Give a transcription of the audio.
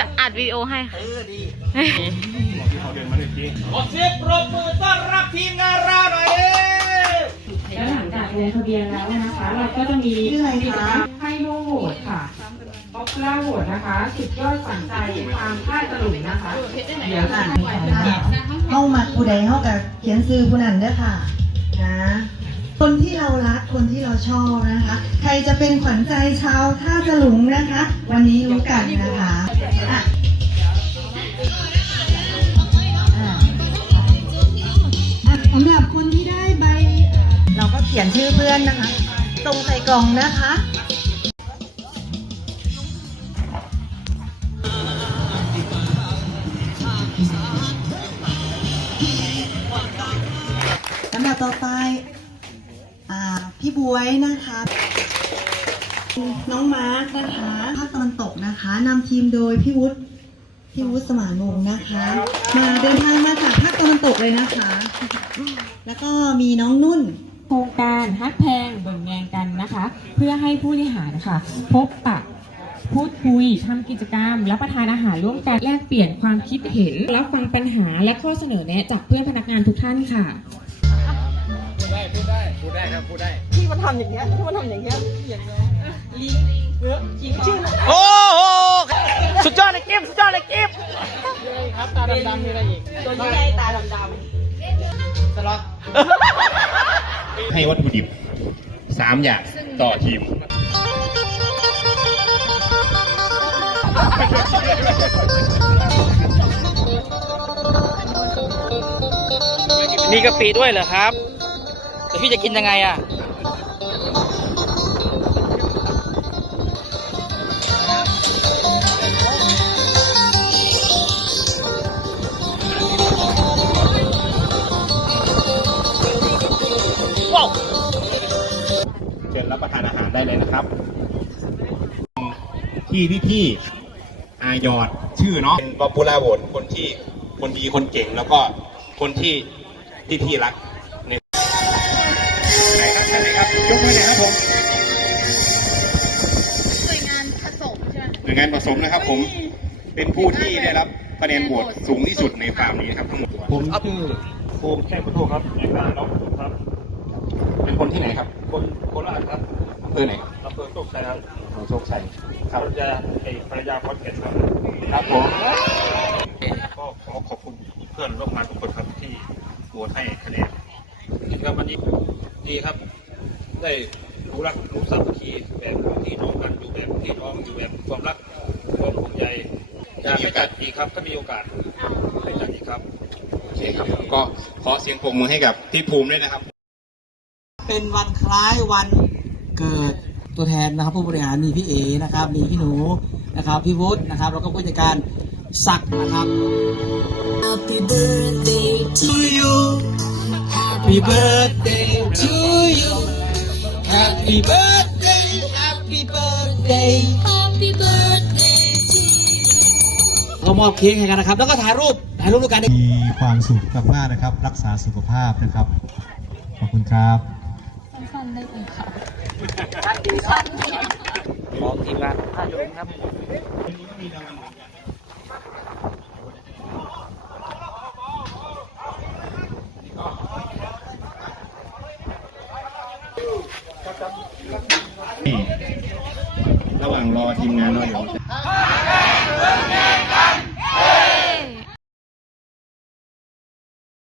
จะอัดวิดีโอให้เอค่ะอดีขอเสียงปรบมือต้อนรับทีมงานเราหน่อยเด้และหลังจากลงทะเบียนแล้วนะคะ เราก็จะมีกิจกรรมให้ร่วมโหวตค่ะป๊อปปูล่าโหวตนะคะ สุดยอดฝันใจทางค่ายตลุยนะคะ เดี๋ยวจะมีค่ะเข้ามาผู้ใดเข้ากับเขียนซื้อผู้นั้นเด้อค่ะ นะ คนที่เรารักคนที่เราชอบนะคะ ใครจะเป็นขวัญใจชาวท่าสลุงนะคะ วันนี้รู้กันนะคะอะอะอะสำหรับคนที่ได้ใบ เราก็เขียนชื่อเพื่อนนะคะ ตรงใส่กล่องนะคะ พี่บวยนะคะ น้องมาร์คนะคะภาคตะวันตกนะคะนำทีมโดยพี่วุฒิพี่วุฒิสมานวงศ์นะคะ มาเดินทางมาจากภาคตะวันตกเลยนะคะ แล้วก็มีน้องนุ่น โครงการฮักแพงเบิ่งแยงกันนะคะ เพื่อให้ผู้บริหารนะคะพบปะพูดคุยทำกิจกรรมรับประทานอาหารร่วมกันแลกเปลี่ยนความคิดเห็นรับฟังปัญหาและข้อเสนอแนะจากเพื่อนพนักงานทุกท่านค่ะ พูดได้ พูดได้ พูดได้ครับ พูดได้ มันทำอย่างเงี้ยที่มันทำอย่างเงี้ยอย่างเงี้ยลิงเนื้อจริงชื่อนะโอ้โหสุดยอดเลยกิฟสุดยอดเลยกิฟครับตาดำๆมีอะไรอีกตัวนี้ไงตาดำสล็อตให้วัตถุดิบสามอย่างต่อทีมมีกะปิด้วยเหรอครับ แต่พี่จะกินยังไงอะ เชิญรับประทานอาหารได้เลยนะครับ ที่พี่พี่อายอดชื่อเนาะเป็นป๊อปปูล่าโหวตคนที่คนดีคนเก่งแล้วก็คนที่ที่พี่รักในไหนครับท่านไหนครับยกมือหน่อยครับผมหน่วยงานผสมใช่ไหมหน่วยงานผสมนะครับผมเป็นผู้ที่ได้รับคะแนนโหวตสูงที่สุดในฟาร์มนี้นะครับทั้งหมดผมชื่อโคมแค่พุทโธครับในการน้องครับ เป็นคนที่ไหนครับคนโคราชครับอำเภอไหนอำเภอโชคชัยครับของโชคชัยคภรับรรยาเอกภรรยาพอดเกตครับครับผมก็ขอขอบคุณเพื่อนร่วมงานทุกคนครับที่โหวตให้คะแนนครับวันนี้ดีครับ ได้รู้รักรู้สามัคคีแบบพี่น้องกันอยู่แบบพี่น้องอยู่แบบความรักความห่วงใยอยากให้จัดอีกครับถ้ามีโอกาสให้จัดอีกครับ โอเคครับก็ขอเสียงปรบมือให้กับพี่ภูมิด้วยนะครับ เป็นวันคล้ายวันเกิดตัวแทนนะครับ ผู้บริหารมีพี่เอนะครับ มีพี่หนูนะครับ พี่วุฒินะครับ แล้วก็ผู้จัดการศักดิ์นะครับ Happy birthday to you Happy birthday to you Happy birthday Happy birthday Happy birthday to you. เรามอบเค้กให้กันนะครับ แล้วก็ถ่ายรูปถ่ายรูปด้วยกันมีความสุขมากๆนะครับ รักษาสุขภาพนะครับ ขอบคุณครับ ของทีมงานท่าชมครับระหว่างรอทีมงานเราเดี๋ยว